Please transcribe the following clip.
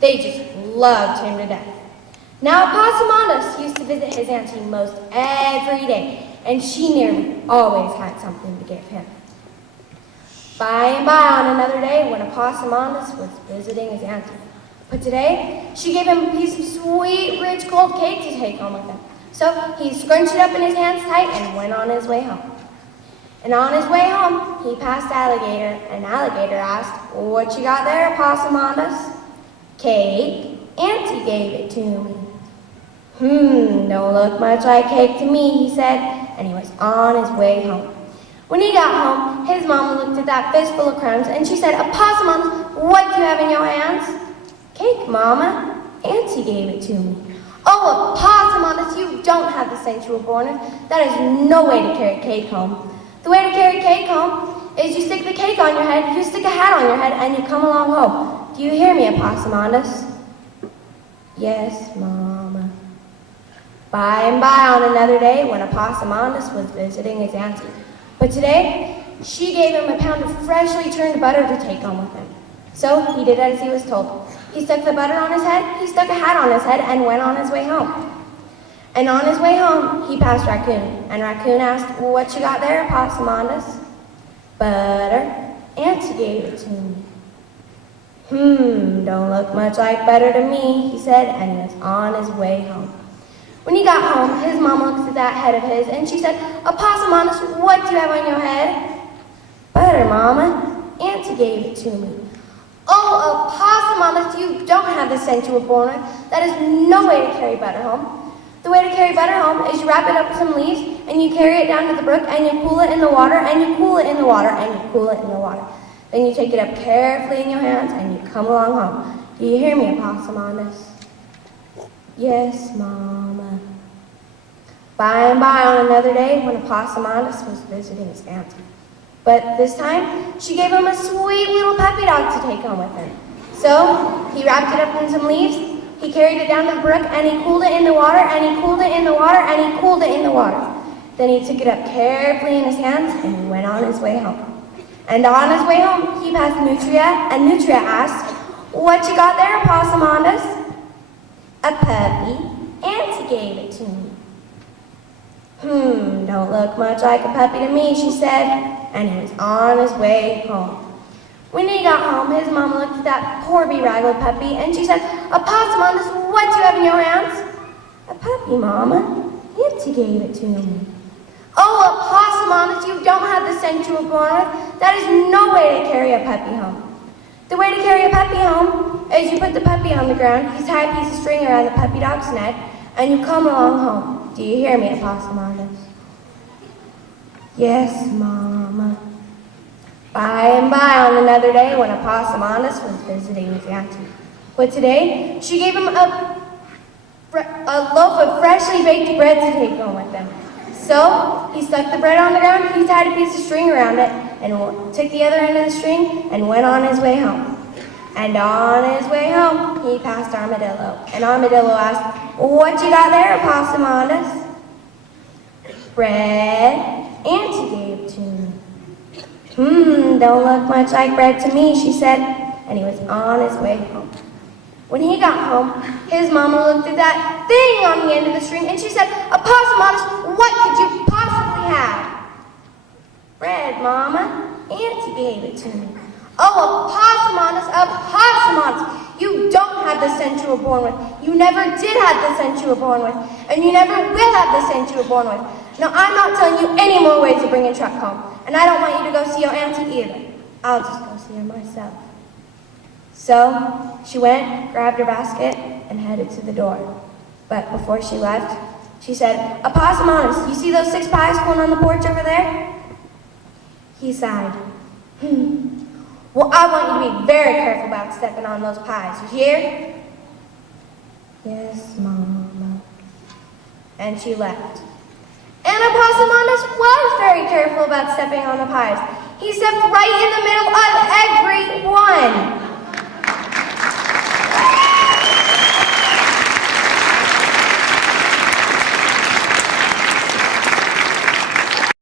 They just loved him to death. Now Opossum used to visit his auntie most every day, and she nearly always had something to give him. By and by on another day, when Opossum was visiting his auntie. But today, she gave him a piece of sweet, rich, cold cake to take home with him. So he scrunched it up in his hands tight and went on his way home. And on his way home, he passed Alligator, and Alligator asked, "What you got there, Opossum?" "Cake. Auntie gave it to me." Don't look much like cake to me," he said, and he was on his way home. When he got home, his mama looked at that fistful of crumbs, and she said, "Opossum, what do you have in your hands?" "Cake, Mama. Auntie gave it to me." "Oh, Opossum, you don't have the sense you were born with. That is no way to carry cake home. The way to carry cake home is you stick the cake on your head, you stick a hat on your head, and you come along home. Do you hear me, Opossum?" "Yes, Mama." By and by on another day, when Opossum was visiting his auntie. But today, she gave him a pound of freshly churned butter to take home with him. So he did as he was told. He stuck the butter on his head, he stuck a hat on his head, and went on his way home. And on his way home, he passed Raccoon. And Raccoon asked, "What you got there, Opossum?" "Butter. Auntie gave it to me." Don't look much like butter to me," he said, and he was on his way home. When he got home, his mom looked at that head of his, and she said, "Opossum, what do you have on your head?" "Butter, Mama. Auntie gave it to me." "Oh, Opossum, you don't have the sense you were born with. That is no way to carry butter home. The way to carry butter home is you wrap it up with some leaves, and you carry it down to the brook, and you cool it in the water, and you cool it in the water, and you cool it in the water. Then you take it up carefully in your hands, and you come along home. Do you hear me, Opossum?" "Yes, Mama." By and by on another day, when Opossum was visiting his auntie. But this time, she gave him a sweet little puppy dog to take home with him. So he wrapped it up in some leaves, he carried it down to the brook, and he cooled it in the water, and he cooled it in the water, and he cooled it in the water. Then he took it up carefully in his hands, and he went on his way home. And on his way home, he passed Nutria, and Nutria asked, "What you got there, Opossum?" "A puppy. Auntie gave it to me." Don't look much like a puppy to me," she said, and he was on his way home. When he got home, his mom looked at that poor bedraggled puppy, and she said, "Opossum, what do you have in your hands?" "A puppy, Mama. Auntie gave it to me." "Oh, Opossum, you don't have the sense you were born with. That is no way to carry a puppy home. The way to carry a puppy home is you put the puppy on the ground, you tie a piece of string around the puppy dog's neck, and you come along home. Do you hear me, Opossum?" "Yes, Mama." By and by on another day, when Opossum was visiting his auntie. But today, she gave him a loaf of freshly baked bread to take home with him. So he stuck the bread on the ground, he tied a piece of string around it, and took the other end of the string and went on his way home. And on his way home, he passed Armadillo. And Armadillo asked, "What you got there, Opossum?" "Bread. Auntie gave it to me." Don't look much like bread to me," she said, and he was on his way home. When he got home, his mama looked at that thing on the end of the string, and she said, "Opossum, what could you possibly have?" "Bread, Mama. Auntie gave it to me." "Oh, Opossum, you don't have the sense you were born with. You never did have the sense you were born with, and you never will have the sense you were born with. Now, I'm not telling you any more ways to bring a truck home, and I don't want you to go see your auntie either. I'll just go see her myself." So she went, grabbed her basket, and headed to the door. But before she left, she said, "Opossum, you see those 6 pies going on the porch over there?" He sighed. "Well, I want you to be very careful about stepping on those pies, you hear?" "Yes, Mama." And she left. And Opossum was very careful about stepping on the pies. He stepped right in the middle of every one.